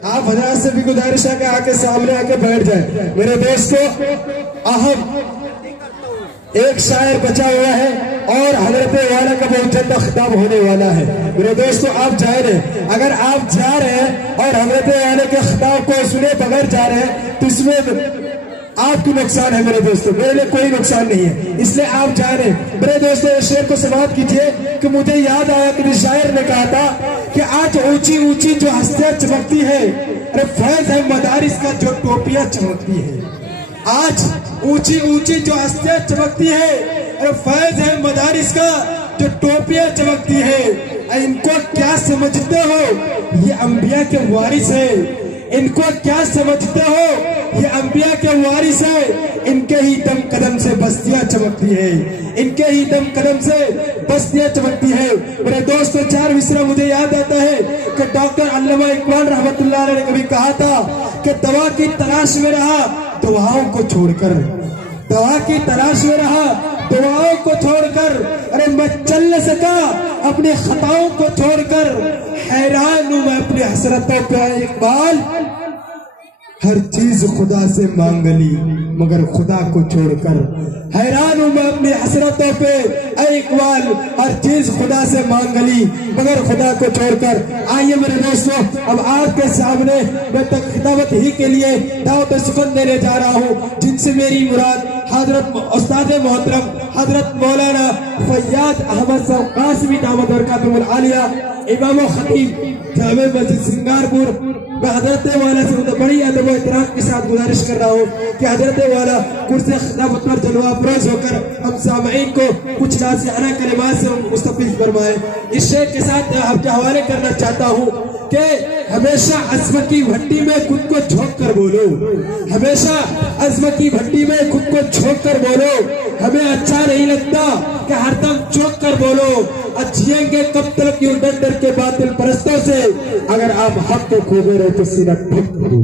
آپ حضرات سے بھی گزارش ہے کہ آکے سامنے آکے بیٹھ جائیں۔ میرے دوستو، اہم ایک شاعر بچا ہوا ہے اور حضرت والا کا بہت جلد خطاب ہونے والا ہے۔ میرے دوستو، آپ جا رہے ہیں، اگر آپ جا رہے ہیں اور حضرت والا کے خطاب کو سنے بغیر جا رہے ہیں تو اس میں آپ کی نقصان ہے میرے دوستو، میرے لئے کوئی نقصان نہیں ہے، اس لئے آپ جا رہے ہیں۔ میرے دوستو، اس شعر کو سماعت کیجئے کہ مجھے یاد آیا کہ شاعر نے کہا تھا کہ آج اونچی اونچی جو ہستیاں چمکتی ہے، ارے فیض ہے مدارس کا جو ٹوپیاں چمکتی ہے۔ آج اونچی اونچی جو ہستیاں چمکتی ہے، ارے فیض ہے مدارس کا جو ٹوپیاں چمکتی ہے۔ ان کو کیا سمجھتے ہو، یہ انبیاء کے وارث ہے۔ ان کو کیا سمجھتے ہو، یہ انبیاء کے وارث ہے۔ ان کے ہی دم قدم سے بستیاں چمکتی ہے، ان کے ہی دم قدم سے بستیاں چمکتی ہے۔ میرے دوستو، چار مصرع مجھے یاد آتا ہے کہ ڈاکٹر علامہ اقبال رحمت اللہ علیہ نے کبھی کہا تھا کہ دوا کی تلاش میں رہا دعاؤں کو چھوڑ کر، دوا کی تلاش میں رہا دعاؤں کو چھوڑ کر، ارے میں چل نہ سکا اپنی خطاؤں کو چھوڑ کر، حیران ہوں میں اپنی حسرتوں پہ اقبال، ہر چیز خدا سے مانگ لی مگر خدا کو چھوڑ کر۔ حیران ہوں میں اپنی حسرتوں پہ اے اقبال، ہر چیز خدا سے مانگ لی مگر خدا کو چھوڑ کر۔ آئیے میرے دوستو، اب آپ کے سامنے میں خطابت ہی کے لیے دعوت سخن دینے جا رہا ہوں، جن سے میری مراد حضرت استاد محترم حضرت مولانا فیاض احمد صاحب قاسمی دامت برکاتہم العالیہ، امام و خطیب جامع مسجد سنگارپور۔ میں حضرت والا سے بڑی ادب و احترام کے ساتھ گزارش کر رہا ہوں کہ حضرت والا کرسی خطابت پر جلوہ افروز ہو کر ہم سامعین کو کچھ ناصحانہ کلمات سے مستفیض فرمائے۔ اس شعر کے ساتھ آپ کے حوالے کرنا چاہتا ہوں کہ ہمیشہ عزم کی بھٹی میں خود کو جھونک کر بولو، ہمیشہ عزم کی بھٹی میں خود کو جھونک کر بولو۔ ہمیں اچھا نہیں لگتا کہ ہر دم چوک کر بولو، جئیں گے کب تک یوں ڈر ڈر کے باطل پرستوں سے، اگر آپ حق کو کھوبے رہے تو سینہ ٹھک کرو۔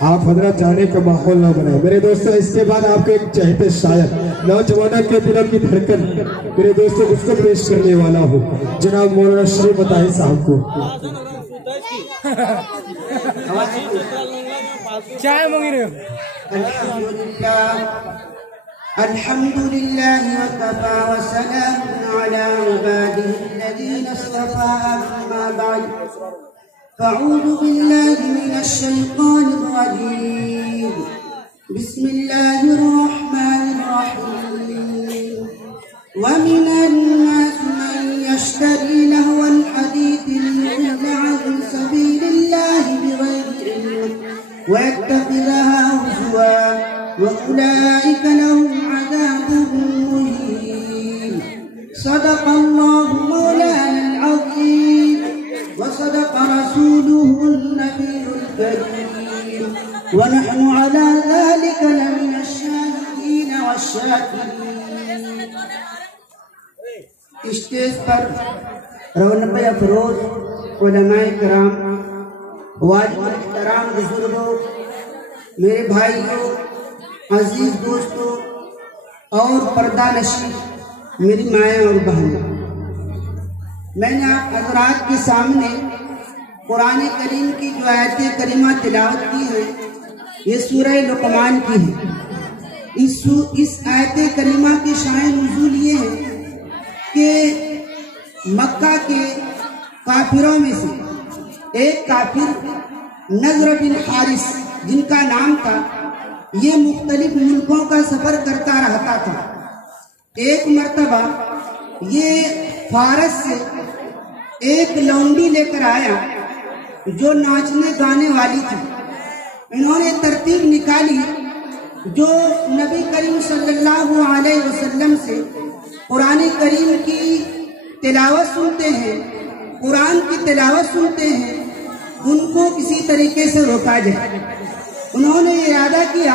آپ حضرات جانے کا ماحول نہ بنائے۔ میرے دوستو، اس کے بعد آپ کے ایک چہتے شاعر، نوجوانوں کے دلوں کی دھڑکن، میرے دوستو اس کو پیش کرنے والا ہوں جناب مولانا شریف عطائی صاحب کو۔ چائے مانگ رہے ہو؟ الحمدللہ وکفا وسلام علی عبادہ الذین اصطفى، اما بعد فاعوذ باللہ من الشیطان الرجیم، بسم اللہ الرحمن الرحیم، ومن الناس من يشتري لهو الحديث ليضل عن سبيل الله بغير علم ويتخذها هزوا وأولئك لهم عذاب مهين۔ صدق الله مولانا العظيم وصدق رسوله النبي الكريم، ونحن على ذلك لمن الشاهدين والشاكرين۔ اسٹیج پر رونق افروز علماء کرام، واجب الاحترام بزرگوں، میرے بھائیوں، عزیز دوستوں اور پردہ نشین میری مائیں اور بہنیں، میں نے آپ حضرات کے سامنے قرآن کریم کی جو آیت کریمہ تلاوت کی ہے، یہ سورہ لقمان کی ہے۔ اس آیت کریمہ کی شان نزول یہ ہے کہ مکہ کے کافروں میں سے ایک کافر نضر بن حارث جن کا نام تھا، یہ مختلف ملکوں کا سفر کرتا رہتا تھا۔ ایک مرتبہ یہ فارس سے ایک لونڈی لے کر آیا جو ناچنے گانے والی تھی۔ انہوں نے ترتیب نکالی جو نبی کریم صلی اللہ علیہ وسلم سے قرآن کریم کی تلاوت سنتے ہیں، قرآن کی تلاوت سنتے ہیں، ان کو کسی طریقے سے روکا جائے۔ انہوں نے ارادہ کیا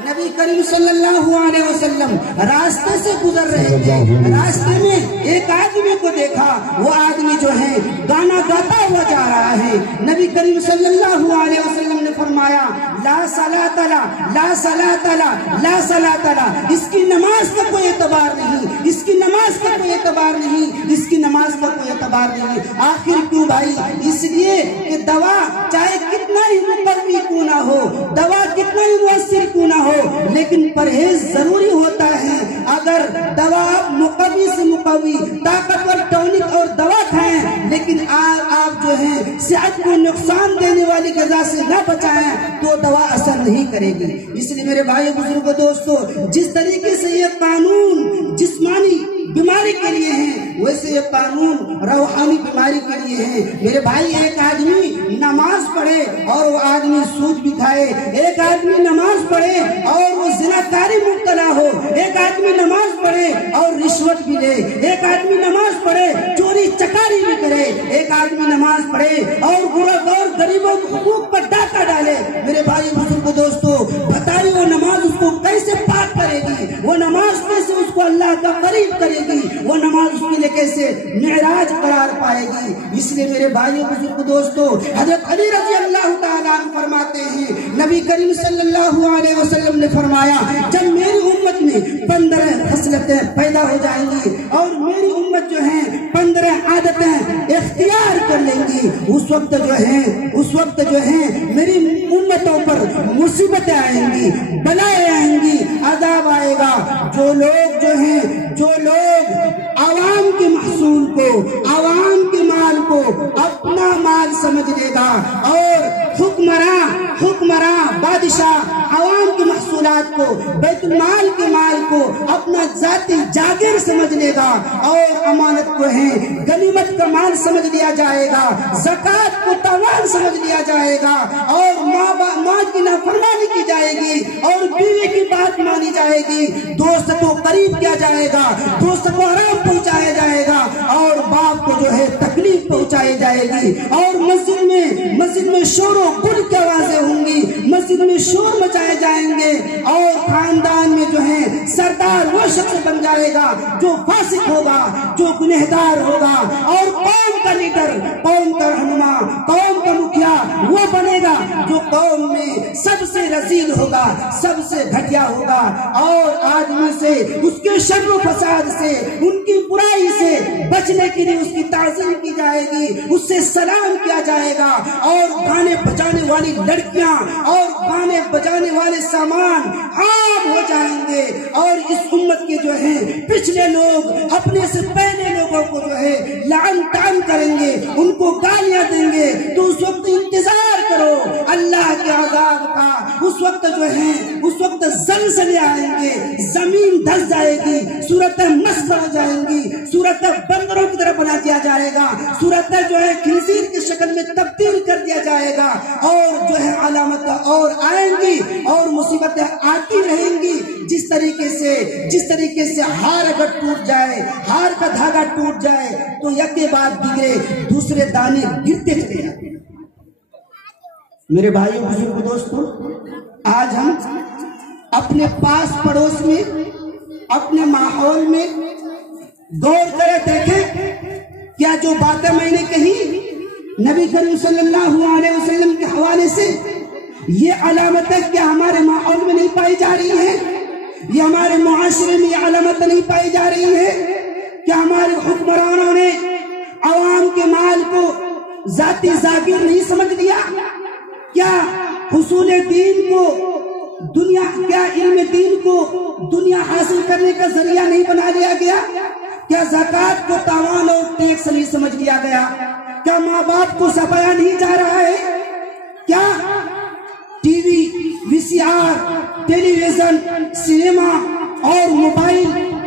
نبی کریم صلی اللہ علیہ وسلم راستے سے گزر رہے تھے. راستے میں ایک آدمی کو دیکھا. وہ آدمی جو ہے گانا گاتا ہوا جا رہا ہے. نبی کریم صلی اللہ علیہ وسلم نے فرمایا لا صلاۃ لا لا صلاۃ لا لا صلاۃ لا. اس کی نماز کا کوئی اعتبار نہیں, اس کی نماز کا کوئی اعتبار نہیں, اس کی نماز کا کوئی اعتبار نہیں. آخر کیوں بھائی؟ اس لیے کہ دوا چاہے کتنا ہی مقوی کیوں نہ ہو, دوا کتنا ہی مؤثر کیوں نہ ہو, لیکن پرہیز ضروری ہوتا ہے. اگر دوا مقوی سے مقوی طاقتور ٹونک اور دوا کھائیں لیکن آپ جو ہے صحت کو نقصان دینے والی غذا سے نہ بچائیں تو دوا اثر نہیں کرے گی. اس لیے میرے بھائی بزرگوں دوستو, جس طریقے سے یہ قانون جسمانی بیماری کے لیے ہیں ویسے یہ قانون روحانی بیماری کے لیے ہیں. میرے بھائی ایک آدمی نماز پڑھے اور وہ آدمی سود بھی کھائے, ایک آدمی نماز پڑھے اور وہ زناکاری مبتلا ہو, ایک آدمی نماز پڑھے اور رشوت بھی لے, ایک آدمی نماز پڑھے چوری چکاری بھی کرے, ایک آدمی نماز پڑھے اور غریبوں کے حقوق پر ڈاکہ ڈالے. میرے بھائی بزرگوں دوستو, بتائیے وہ نماز اس کو کیسے پاک کرے گی, وہ نماز کیسے اس کو اللہ کا قریب کرے گی, وہ نماز اس کے لیے کیسے معراج قرار پائے گی. اس لیے میرے بھائیو بزرگ دوستو, حضرت علی رضی اللہ تعالیٰ عنہ فرماتے ہیں نبی کریم صلی اللہ علیہ وسلم نے فرمایا جب میری امت میں 15 خصلتیں پیدا ہو جائیں گی اور میری امت جو ہے 15 عادتیں اختیار کر لیں گی, اس وقت جو ہے میری امتوں پر مصیبتیں آئیں گی, بلائیں آئیں گی, عذاب آئے گا. جو لوگ عوام کے محصول کو, عوام کے مال کو اپنا مال سمجھ لے گا اور حکمراں بادشاہ عوام کے محصولات کو, بیت المال کے مال کو اپنا ذاتی جاگیر سمجھ لے گا اور امانت کو ہے غنیمت کا مال سمجھ لیا جائے گا, زکوٰۃ کو تاوان سمجھ لیا جائے گا اور ماں کی نافرمانی کی جائے گی اور بیوی کی بات مانی جائے گی, دوست کو قریب کیا جائے گا, دوست کو آرام پہنچایا جائے گا اور باپ کو جو ہے تکلیف پہنچائی جائے گی. اور مسجد میں شور و گل کی آوازیں ہوں گی, مسجد میں شور مچائے جائیں گے اور خاندان میں جو ہے سردار وہ شخص بن جائے گا جو فاسق ہوگا, جو گنہگار ہوگا, اور قوم کا لیڈر, قوم کا رہنما, قوم کا مکھیا وہ بنے گا جو قوم میں سب سے رذیل ہوگا, سب سے گھٹیا ہوگا. اور آدمی سے اس کے شر و فساد سے, ان کی برائی سے بچنے کے لیے اس کی تعظیم کی جائے گی, اس سے سلام کیا جائے گا. اور گانے بجانے والی لڑکیاں اور گانے بجانے والے سامان عام ہو جائیں گے اور اس امت کے جو ہیں پچھلے لوگ اپنے سے پہلے لوگوں کو جو ہے لعن طعن کریں گے, ان کو گالیاں دیں گے. تو اس وقت انتظار کرو اللہ کے عذاب کا. اس وقت زلزلے آئیں گے, زمین دھس جائے گی, صورتیں مسخ ہو جائیں گی, صورتیں بندروں کی طرح بنا دیا جائے گا, صورتیں جو ہے خنزیر کی شکل میں تبدیل کر دیا جائے گا, اور جو ہے علامت اور آئیں گی اور مصیبتیں آتی رہیں گی. جس طریقے سے ہار اگر ٹوٹ جائے, ہار کا دھاگا ٹوٹ جائے تو یک کے بعد دیگرے دوسرے دانے گرتے چلے جاتے. میرے بھائیوں بزرگ دوستوں, آج ہم اپنے پاس پڑوس میں, اپنے ماحول میں غور کرے دیکھیں کیا جو باتیں میں نے کہی نبی کریم صلی اللہ علیہ وسلم کے حوالے سے, یہ علامتیں کیا ہمارے ماحول میں نہیں پائی جا رہی ہیں, یہ ہمارے معاشرے میں یہ علامتیں نہیں پائی جا رہی ہیں؟ کیا ہمارے حکمرانوں نے عوام کے مال کو ذاتی جاگیر نہیں سمجھ لیا؟ کیا حصول دین کو کیا علم دین کو دنیا حاصل کرنے کا ذریعہ نہیں بنا لیا گیا؟ کیا زکوٰۃ کو تاوان اور ٹیکس نہیں سمجھ لیا گیا؟ کیا ماں باپ کو سپایا نہیں جا رہا ہے؟ کیا T V, we C are, tele vision, cinema اور موبائل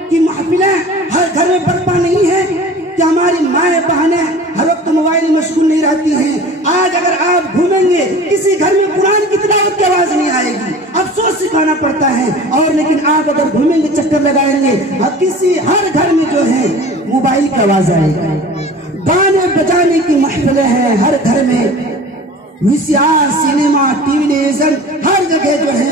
کی محفلیں ہر گھر میں برپا نہیں ہے؟ کیا ہماری مائیں بہنیں ہر وقت موبائل میں مشغول نہیں رہتی ہیں؟ آج اگر آپ گھومیں گے کسی گھر میں قرآن کی تلاوت کی آواز نہیں آئے گی, افسوس سکھانا پڑتا ہے. اور لیکن آپ اگر گھومیں گے, چکر لگائیں گے, ہر گھر میں جو ہے موبائل کی آواز آئے گی. گانے بجانے کی محفلیں ہیں ہر گھر میں, V C R, cinema, television, ہر جگہ جو ہے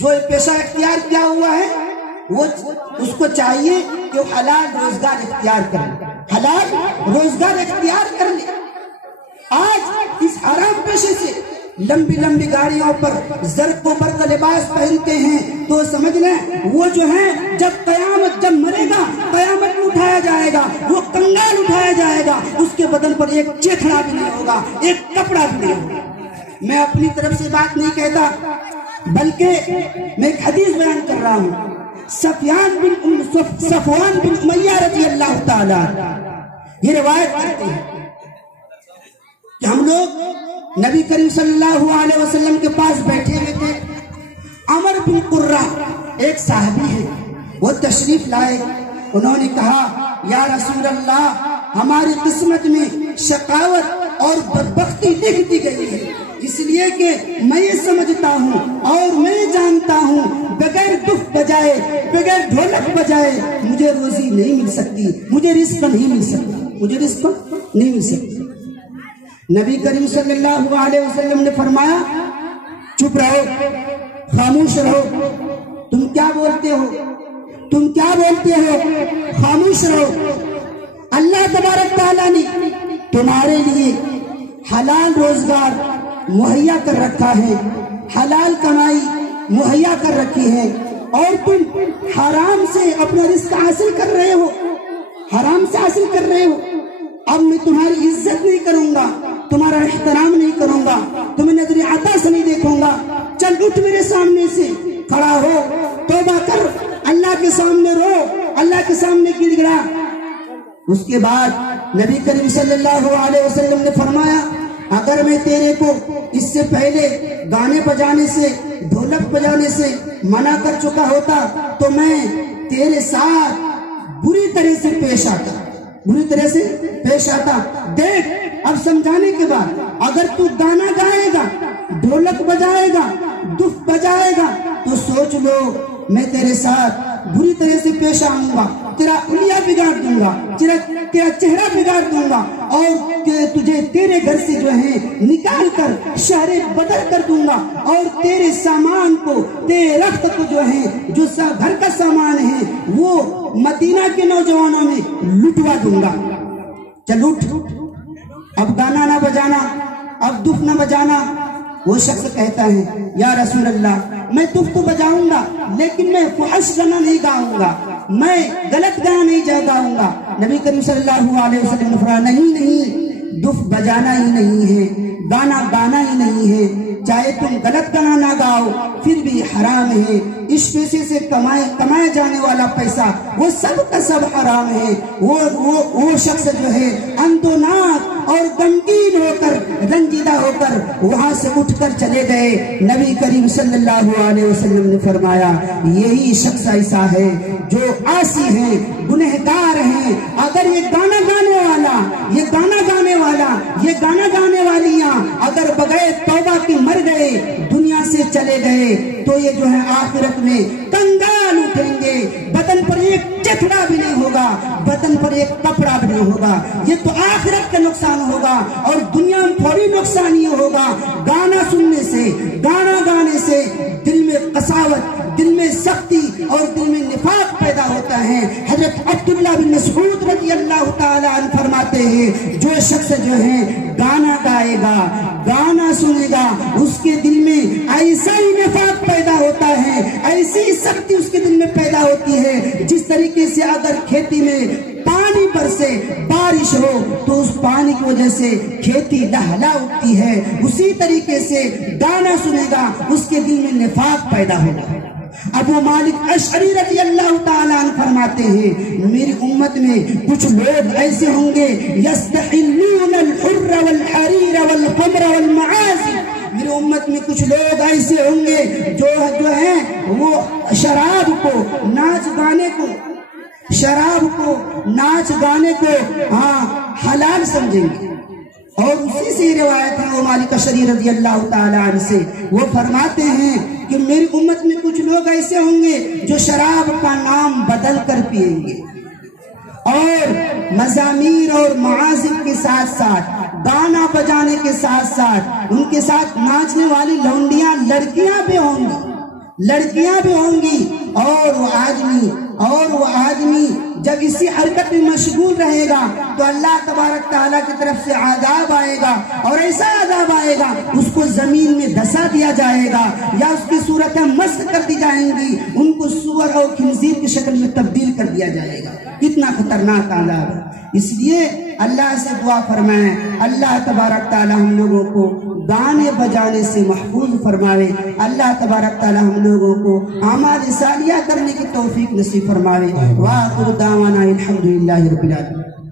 جو پیشہ اختیار کیا ہوا ہے وہ اس کو چاہیے کہ وہ حلال روزگار اختیار کرے، حلال روزگار اختیار کر لے۔ آج اس حرام پیشے سے لمبی لمبی گاڑیوں پر زرق و برق لباس پہنتے ہیں تو سمجھ لیں وہ جو ہے جب مرے گا قیامت میں اٹھایا جائے گا، وہ کنگال اٹھایا جائے گا، اس کے بدن پر ایک چیتھڑا بھی نہیں ہوگا، ایک کپڑا بھی نہیں ہوگا۔ میں اپنی طرف سے بات نہیں کہتا بلکہ میں ایک حدیث بیان کر رہا ہوں۔ صفوان بن امیہ رضی اللہ تعالی یہ روایت کرتے ہیں کہ ہم لوگ نبی کریم صلی اللہ علیہ وسلم کے پاس بیٹھے ہوئے تھے۔ عمر بن قرہ ایک صحابی ہے، وہ تشریف لائے، انہوں نے کہا یا رسول اللہ ہماری قسمت میں شقاوت اور بدبختی لکھ دی گئی ہے، اس لیے کہ میں یہ سمجھتا ہوں اور میں جانتا ہوں بغیر دف بجائے بغیر ڈھولک بجائے مجھے روزی نہیں مل سکتی، مجھے رزق نہیں مل سکتا، مجھے رزق نہیں مل سکتی۔ نبی کریم صلی اللہ علیہ وسلم نے فرمایا چپ رہو، خاموش رہو، تم کیا بولتے ہو، تم کیا بولتے ہو، خاموش رہو۔ اللہ تبارک تعالیٰ نے تمہارے لیے حلال روزگار مہیا کر رکھا ہے، حلال کمائی مہیا کر رکھی ہے، اور تم حرام سے اپنا رزق حاصل کر رہے ہو، حرام سے حاصل کر رہے ہو۔ اب میں تمہاری عزت نہیں کروں گا، تمہارا احترام نہیں کروں گا، تمہیں نظر عطا سے نہیں دیکھوں گا، چل اٹھ میرے سامنے سے، کھڑا ہو، توبہ کر، اللہ کے سامنے رو، اللہ کے سامنے گڑ گڑا۔ اس کے بعد نبی کریم صلی اللہ علیہ وسلم نے فرمایا اگر میں تیرے کو اس سے پہلے گانے بجانے سے ڈھولک بجانے سے منع کر چکا ہوتا تو میں تیرے ساتھ بری طرح سے پیش آتا، بری طرح سے پیش آتا۔ دیکھ اب سمجھانے کے بعد اگر تو گانا گائے گا، ڈھولک بجائے گا، دف بجائے گا تو سوچ لو میں تیرے ساتھ بری طرح سے پیش آؤں گا، تیرا حلیہ بگاڑ دوں گا، تیرا چہرہ بگاڑ دوں گا، اور تجھے تیرے گھر سے جو ہے نکال کر شہر بدر کر دوں گا، اور تیرے سامان کو، تیرے رخت کو جو ہے جو گھر کا سامان ہے وہ مدینہ کے نوجوانوں میں لٹوا دوں گا۔ چل اٹھ، اب گانا نہ بجانا، اب دف نہ بجانا۔ وہ شخص کہتا ہے یا رسول اللہ میں دف تو بجاؤں گا لیکن میں فحش گانا نہیں گاؤں گا، میں غلط گانا نہیں گاؤں گا۔ نبی کریم صلی اللہ علیہ وسلم نے فرمایا نہیں، دف بجانا ہی نہیں ہے، گانا گانا ہی نہیں ہے، چاہے تم غلط گانا نہ گاؤ پھر بھی حرام ہے۔ اس پیسے سے کمائے جانے والا پیسہ وہ سب کا سب حرام ہے۔ وہ شخص جو ہے اندوناک اور غمگین ہو کر، رنجیدہ ہو کر وہاں سے اٹھ کر چلے گئے۔ نبی کریم صلی اللہ علیہ وسلم نے فرمایا یہی شخص ایسا ہے جو عاصی ہے، گنہگار ہے۔ اگر یہ گانا گانے والا، یہ گانا گانے والا، یہ گانا گانے والیاں اگر بغیر توبہ کی مر گئے، دنیا سے چلے گئے تو یہ جو ہے آخرت میں کنگال اٹھیں گے، بدن پر ایک چتھڑا بھی نہیں ہوگا، بدن پر ایک کپڑا بھی نہیں ہوگا۔ یہ تو آخرت کا نقصان ہوگا، اور دنیا میں تھوڑی نقصان یہ ہوگا گانا سننے سے، گانا گانے سے دل میں قساوت، دل میں سختی اور دل میں نفاق پیدا ہوتا ہے۔ حضرت عبداللہ بن مسعود رضی اللہ تعالیٰ عنہ فرماتے ہیں جو شخص جو ہے گانا گائے گا، گانا سنے گا، اس کے دل میں ایسا ہی نفاق پیدا ہوتا ہے، ایسی ہی سختی اس کے دل میں پیدا ہوتی ہے جس طریقے سے اگر کھیتی میں پانی برسے، بارش ہو تو اس پانی کی وجہ سے کھیتی لہلا اٹھتی ہے، اسی طریقے سے گانا سنے گا اس کے دل میں نفاق پیدا ہوگا۔ ابو مالک اشعری رضی اللہ تعالیٰ عنہ فرماتے ہیں میری امت میں کچھ لوگ ایسے ہوں گے یستحلون الحر والحریر والخمر والمعازی، میری امت میں کچھ لوگ ایسے ہوں گے جو ہیں وہ شراب کو، ناچ گانے کو، شراب کو، ناچ گانے کو حلال سمجھیں گے۔ اور اسی سے روایت ہے وہ مالک اشعری رضی اللہ تعالیٰ عنہ سے، وہ فرماتے ہیں کہ میری امت میں کچھ لوگ ایسے ہوں گے جو شراب کا نام بدل کر پیئیں گے، اور مزامیر اور معازف کے ساتھ ساتھ، گانا بجانے کے ساتھ ساتھ ان کے ساتھ ناچنے والی لونڈیاں، لڑکیاں بھی ہوں گی، لڑکیاں بھی ہوں گی، اور وہ آدمی جب اسی حرکت میں مشغول رہے گا تو اللہ تبارک تعالیٰ کی طرف سے عذاب آئے گا، اور ایسا عذاب آئے گا اس کو زمین میں دھسا دیا جائے گا، یا اس کی صورتیں مست کر دی جائیں گی، ان کو سور اور خنزیر کی شکل میں تبدیل کر دیا جائے گا۔ کتنا خطرناک عذاب ہے۔ اس لیے اللہ سے دعا فرمائیں اللہ تبارک تعالیٰ ہم لوگوں کو گانے بجانے سے محفوظ فرماوے، اللہ تبارک تعالیٰ ہم لوگوں کو اعمال صالحہ کرنے کی توفیق نصیب فرماوے۔ وآخر دعوانا الحمدللہ رب العالمین۔